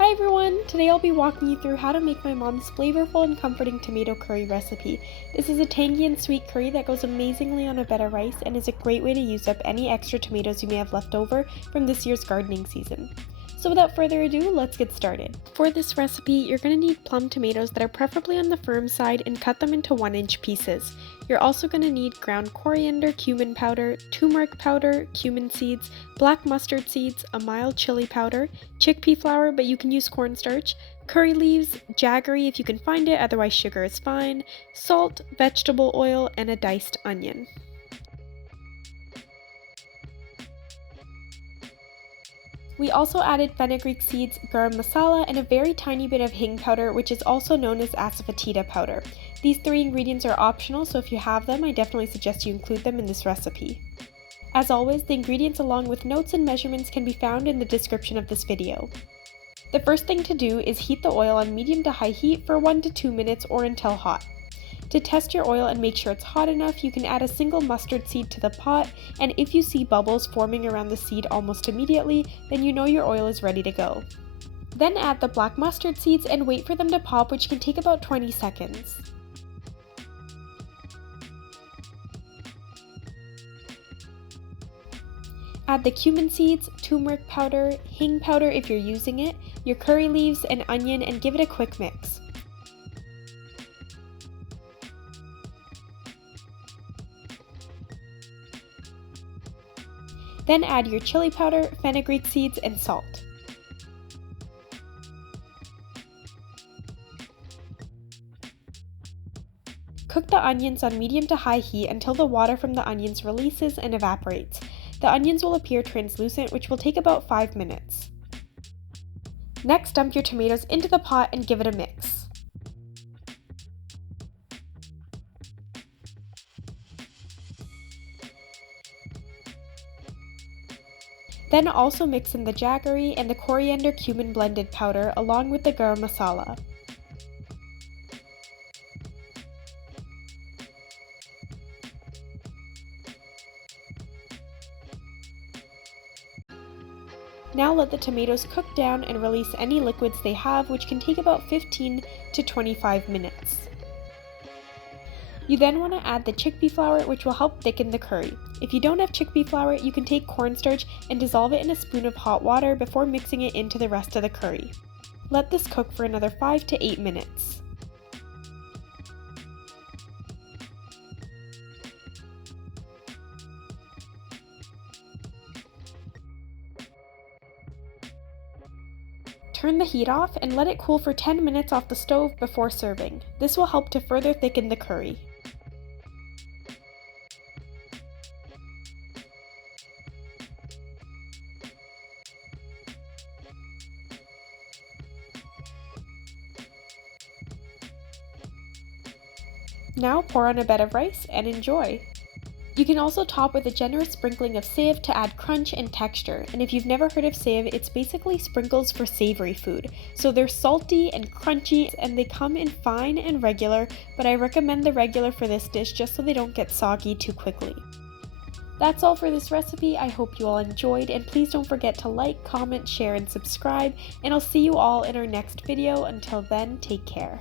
Hi everyone! Today I'll be walking you through how to make my mom's flavorful and comforting tomato curry recipe. This is a tangy and sweet curry that goes amazingly on a bed of rice and is a great way to use up any extra tomatoes you may have left over from this year's gardening season. So without further ado, let's get started. For this recipe, you're going to need plum tomatoes that are preferably on the firm side and cut them into 1-inch pieces. You're also going to need ground coriander-cumin powder, turmeric powder, cumin seeds, black mustard seeds, a mild chili powder, chickpea flour but you can use cornstarch, curry leaves, jaggery if you can find it, otherwise sugar is fine, salt, vegetable oil, and a diced onion. We also added fenugreek seeds, garam masala, and a very tiny bit of Hing powder, which is also known as asafoetida powder. These 3 ingredients are optional, so if you have them, I definitely suggest you include them in this recipe. As always, the ingredients along with notes and measurements can be found in the description of this video. The first thing to do is heat the oil on medium to high heat for 1 to 2 minutes or until hot. To test your oil and make sure it's hot enough, you can add a single mustard seed to the pot, and if you see bubbles forming around the seed almost immediately, then you know your oil is ready to go. Then add the black mustard seeds and wait for them to pop, which can take about 20 seconds. Add the cumin seeds, turmeric powder, Hing powder if you're using it, your curry leaves, and onion, and give it a quick mix. Then add your chili powder, fenugreek seeds, and salt. Cook the onions on medium to high heat until the water from the onions releases and evaporates. The onions will appear translucent, which will take about 5 minutes. Next, dump your tomatoes into the pot and give it a mix. Then also mix in the jaggery and the coriander-cumin blended powder along with the garam masala. Now let the tomatoes cook down and release any liquids they have, which can take about 15 to 25 minutes. You then want to add the chickpea flour, which will help thicken the curry. If you don't have chickpea flour, you can take cornstarch and dissolve it in a spoon of hot water before mixing it into the rest of the curry. Let this cook for another 5 to 8 minutes. Turn the heat off and let it cool for 10 minutes off the stove before serving. This will help to further thicken the curry. Now pour on a bed of rice and enjoy! You can also top with a generous sprinkling of save to add crunch and texture, and if you've never heard of save, it's basically sprinkles for savory food. So they're salty and crunchy and they come in fine and regular, but I recommend the regular for this dish just so they don't get soggy too quickly. That's all for this recipe. I hope you all enjoyed, and please don't forget to like, comment, share, and subscribe, and I'll see you all in our next video. Until then, take care.